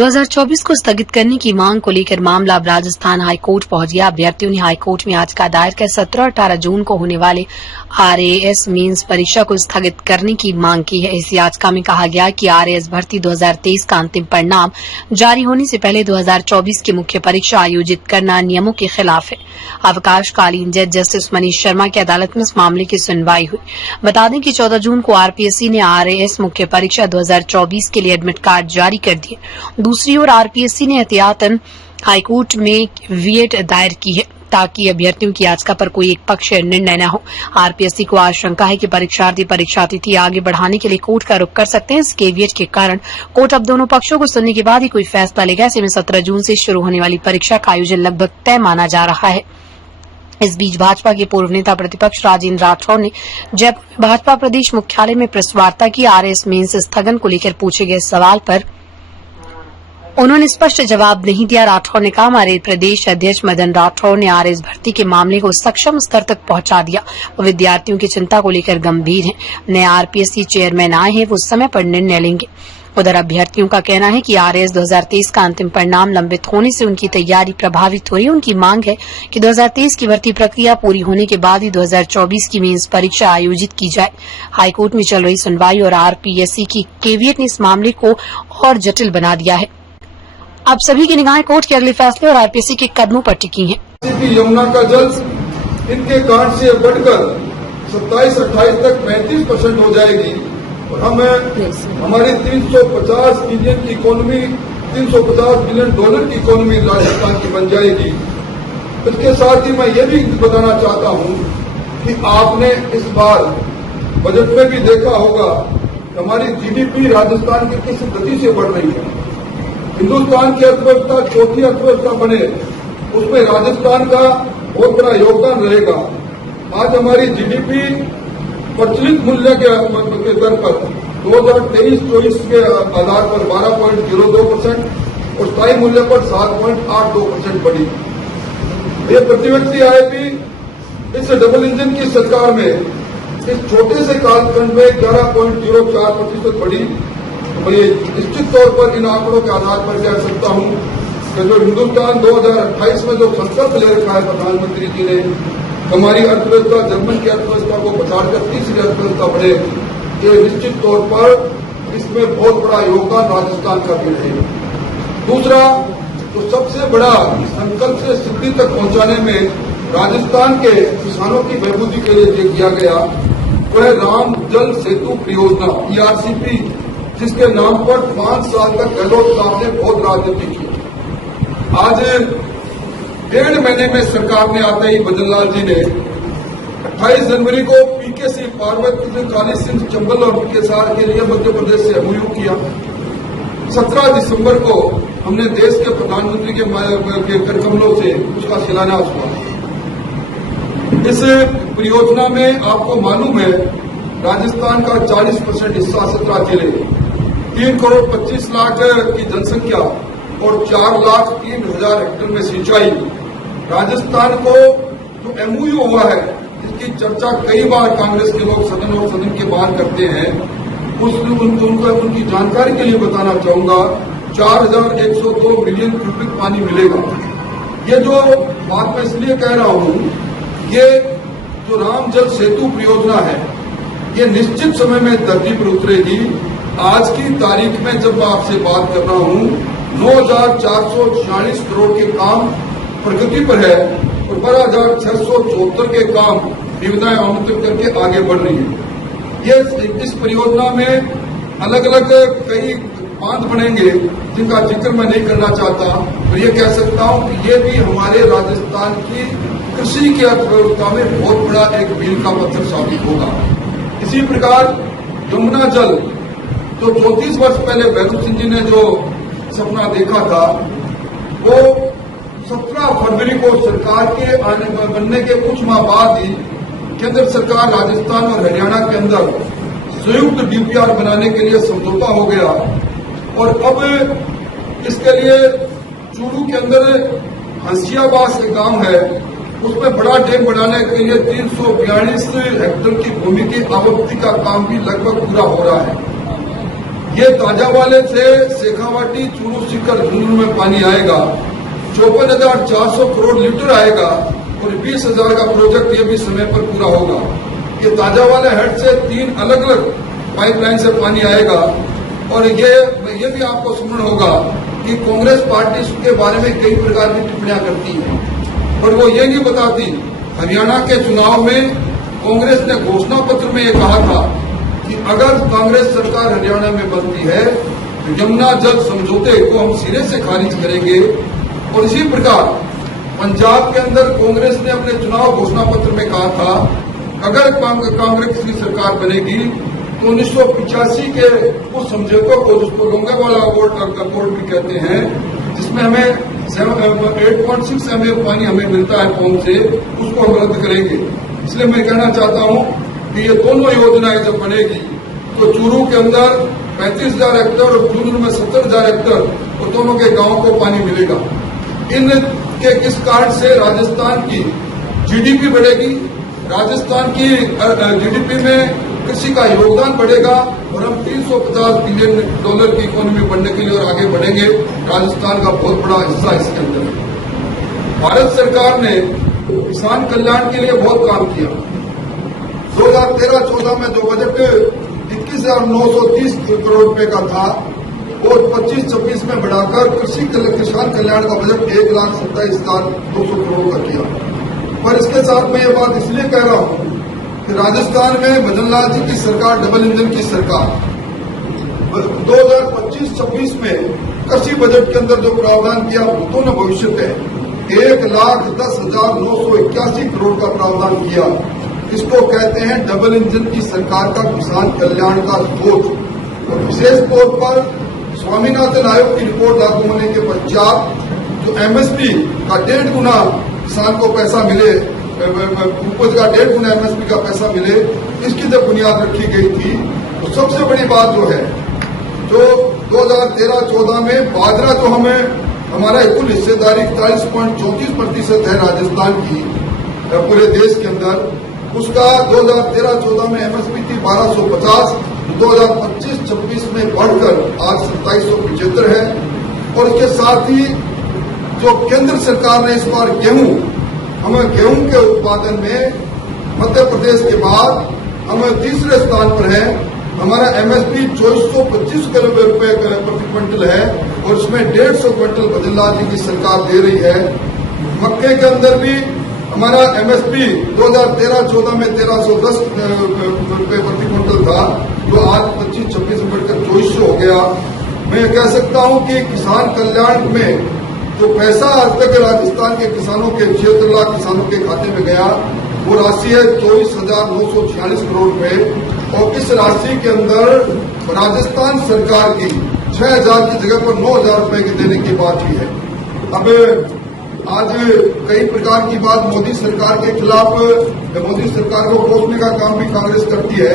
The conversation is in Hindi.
2024 को स्थगित करने की मांग को लेकर मामला अब राजस्थान हाईकोर्ट पहुंच गया। अभ्यर्थियों ने हाईकोर्ट में याचिका दायर कर 17-18 जून को होने वाले आरएएस मेंस परीक्षा को स्थगित करने की मांग की है। इस याचिका में कहा गया कि आरएएस भर्ती 2023 का अंतिम परिणाम जारी होने से पहले 2024 की मुख्य परीक्षा आयोजित करना नियमों के खिलाफ है। अवकाशकालीन जज जस्टिस मनीष शर्मा की अदालत में इस मामले की सुनवाई हुई। बता दें कि 14 जून को आरपीएससी ने आरएएस मुख्य परीक्षा 2024 के लिए एडमिट कार्ड जारी कर दिए। दूसरी ओर आरपीएससी ने एहतियातन हाईकोर्ट में वीएट दायर की है ताकि अभ्यर्थियों की याचिका पर कोई एक पक्ष निर्णय न हो। आरपीएससी को आशंका है कि परीक्षार्थी परीक्षा तिथि आगे बढ़ाने के लिए कोर्ट का रुख कर सकते हैं। इस केविएट के कारण कोर्ट अब दोनों पक्षों को सुनने के बाद ही कोई फैसला लेगा। ऐसे में 17 जून से शुरू होने वाली परीक्षा का आयोजन लगभग तय माना जा रहा है। इस बीच भाजपा के पूर्व नेता प्रतिपक्ष राजेंद्र राठौड़ ने जयपुर में भाजपा प्रदेश मुख्यालय में प्रेस वार्ता की। आरएएस मेंस स्थगन को लेकर पूछे गए सवाल पर उन्होंने स्पष्ट जवाब नहीं दिया। राठौड़ ने कहा, हमारे प्रदेश अध्यक्ष मदन राठौड़ ने आरएएस भर्ती के मामले को सक्षम स्तर तक पहुंचा दिया। वो विद्यार्थियों की चिंता को लेकर गंभीर हैं। नए आरपीएससी चेयरमैन आए हैं, वो समय पर निर्णय लेंगे। उधर अभ्यर्थियों का कहना है कि आरएएस 2023 का अंतिम परिणाम लंबित होने से उनकी तैयारी प्रभावित हो रही है। उनकी मांग है कि 2023 की भर्ती प्रक्रिया पूरी होने के बाद ही 2024 की मेंस परीक्षा आयोजित की जाए। हाईकोर्ट में चल रही सुनवाई और आरपीएससी की केविएट ने इस मामले को और जटिल बना दिया है। अब सभी की निगाहें कोर्ट के अगले फैसले और आरपीएससी के कदमों पर टिकी हैं। यमुना का जल इनके कांड से बढ़कर 27-28 तक 35% हो जाएगी और हमारी 350 बिलियन की इकोनॉमी, $350 बिलियन की इकोनॉमी राजस्थान की बन जाएगी। इसके साथ ही मैं ये भी बताना चाहता हूँ कि आपने इस बार बजट में भी देखा होगा कि हमारी जीडीपी राजस्थान की किस गति से बढ़ रही है। हिंदुस्तान की अर्थव्यवस्था चौथी अर्थव्यवस्था बने, उसमें राजस्थान का बहुत बड़ा योगदान रहेगा। आज हमारी जीडीपी प्रचलित मूल्य के दर पर 2023-24 के आधार पर 12.02% और स्थायी मूल्य पर 7.82% बढ़ी। ये प्रति व्यक्ति आय भी इस डबल इंजन की सरकार में इस छोटे से कालखंड में 11.04% बढ़ी। मैं निश्चित तौर पर इन आंकड़ों के आधार पर कह सकता हूं कि जो हिंदुस्तान 2028 में जो संकल्प ले रखा है प्रधानमंत्री जी ने, हमारी अर्थव्यवस्था जर्मन की अर्थव्यवस्था को पछाड़कर तीसरी अर्थव्यवस्था बढ़े, ये निश्चित तौर पर इसमें बहुत बड़ा योगदान राजस्थान का भी रहेगा। दूसरा, तो सबसे बड़ा संकल्प से सिद्धि तक पहुंचाने में राजस्थान के किसानों की बहबूदी के लिए जो किया गया वह राम जल सेतु परियोजना ERCP, जिसके नाम पर 5 साल तक गहलोत साहब ने बहुत राजनीति की। आज 1.5 महीने में सरकार ने आते ही बदनलाल जी ने 28 जनवरी को पीकेसी पार्वती काली सिंह चंबल और केसार के लिए मध्य प्रदेश से MOU किया। 17 दिसंबर को हमने देश के प्रधानमंत्री के करकमलों से उसका शिलान्यास हुआ। इस परियोजना में आपको मालूम है राजस्थान का 40% हिस्सा 17 जिले, 3 करोड़ 25 लाख की जनसंख्या और 4,03,000 हेक्टेयर में सिंचाई। राजस्थान को जो MOU हुआ है, जिसकी चर्चा कई बार कांग्रेस के लोग सदन और सदन के बाहर करते हैं, उनकी जानकारी के लिए बताना चाहूंगा 4,102 मिलियन क्यूबिक पानी मिलेगा। ये जो बात मैं इसलिए कह रहा हूं, ये जो राम जल सेतु परियोजना है, ये निश्चित समय में धरती पर उतरेगी। आज की तारीख में जब मैं आपसे बात कर रहा हूं, 9,446 करोड़ के काम प्रगति पर है और 12,674 के काम निविदाएं आमंत्रित करके आगे बढ़ रही है। ये इस परियोजना में अलग अलग कई बांध बनेंगे जिनका जिक्र मैं नहीं करना चाहता, और ये कह सकता हूं कि ये भी हमारे राजस्थान की कृषि की अर्थव्यवस्था में बहुत बड़ा एक मील का पत्थर साबित होगा। इसी प्रकार यमुना जल, जो 34 वर्ष पहले भैरव सिंह जी ने जो सपना देखा था, वो 17 फरवरी को सरकार के बनने के कुछ माह बाद ही केंद्र सरकार राजस्थान और हरियाणा के अंदर संयुक्त DPR बनाने के लिए समझौता हो गया और अब इसके लिए चूरू के अंदर हंसियाबास एक गांव है, उसमें बड़ा डैम बनाने के लिए 342 हेक्टेयर की भूमि की आवृत्ति का काम भी लगभग पूरा हो रहा है। ये ताजावाले से शेखावाटी चूरू सीकर झुंझुनू में पानी आएगा, 54,400 करोड़ लीटर आएगा और 20,000 का प्रोजेक्ट ये भी समय पर पूरा होगा। ये ताजावाले हेड से 3 अलग अलग पाइपलाइन से पानी आएगा। और ये भी आपको स्मरण होगा कि कांग्रेस पार्टी इसके बारे में कई प्रकार की टिप्पणियां करती है, पर वो ये नहीं बताती हरियाणा के चुनाव में कांग्रेस ने घोषणा पत्र में ये कहा था कि अगर कांग्रेस सरकार हरियाणा में बनती है तो यमुना जल समझौते को हम सिरे से खारिज करेंगे। और इसी प्रकार पंजाब के अंदर कांग्रेस ने अपने चुनाव घोषणा पत्र में कहा था अगर कांग्रेस की सरकार बनेगी तो 1985 के उस समझौते को, जिसको लोंगेवाला अकॉर्ड भी कहते हैं, जिसमें हमें 8.6 MMF पानी हमें मिलता है पौंग से, उसको हम रद्द करेंगे। इसलिए मैं कहना चाहता हूं कि ये दोनों योजनाएं जब बनेगी तो चूरू के अंदर 35,000 हेक्टेयर और झुंझुनू में 70,000 हेक्टेयर और दोनों के गांवों को पानी मिलेगा। इनके किस कारण से राजस्थान की जीडीपी बढ़ेगी, राजस्थान की जीडीपी में कृषि का योगदान बढ़ेगा और हम $350 बिलियन की इकोनॉमी बनने के लिए और आगे बढ़ेंगे। राजस्थान का बहुत बड़ा हिस्सा इसके अंदर है। भारत सरकार ने किसान कल्याण के लिए बहुत काम किया। 2013-14 में जो बजट 21,930 करोड़ रुपए का था वो 25-26 में बढ़ाकर किसान कल्याण का बजट 1,27,200 करोड़ का किया। पर इसके साथ मैं ये बात इसलिए कह रहा हूं कि राजस्थान में भजन लाल जी की सरकार डबल इंजन की सरकार 2025-26 में कृषि बजट के अंदर जो प्रावधान किया वो तो न भविष्य है 1,10,981 करोड़ का प्रावधान किया। इसको कहते हैं डबल इंजन की सरकार का किसान कल्याण का सोच। और विशेष तौर पर स्वामीनाथन आयोग की रिपोर्ट लागू होने के पश्चात जो एमएसपी का 1.5 गुना किसान को पैसा मिले, उपज का 1.5 गुना एमएसपी का पैसा मिले, इसकी जब बुनियाद रखी गई थी तो सबसे बड़ी बात जो है जो 2013-14 में बाजरा जो हमारा कुल हिस्सेदारी 41.34% है राजस्थान की पूरे देश के अंदर, उसका 2013-14 में एमएसपी थी 1250, 2025-26 में बढ़कर आज 2775 है। और इसके साथ ही जो केंद्र सरकार ने इस बार गेहूं के उत्पादन में मध्य प्रदेश के बाद हम तीसरे स्थान पर है। हमारा एमएसपी 2425 रुपए प्रति क्विंटल है और उसमें 150 क्विंटल भजन लाल जी की सरकार दे रही है। मक्के के अंदर भी हमारा एमएसपी 2013-14 में 1310 रुपए प्रति क्विंटल था, जो आज 25-26 बढ़कर 2400 हो गया। मैं कह सकता हूं कि किसान कल्याण में जो पैसा आज तक राजस्थान के किसानों के 76 लाख किसानों के खाते में गया वो राशि है 24,946 करोड़ रुपए। और इस राशि के अंदर राजस्थान सरकार की 6,000 की जगह पर 9,000 रुपए की देने की बात हुई है। अब आज कई प्रकार की बात मोदी सरकार के खिलाफ, मोदी सरकार को कोसने का काम भी कांग्रेस करती है।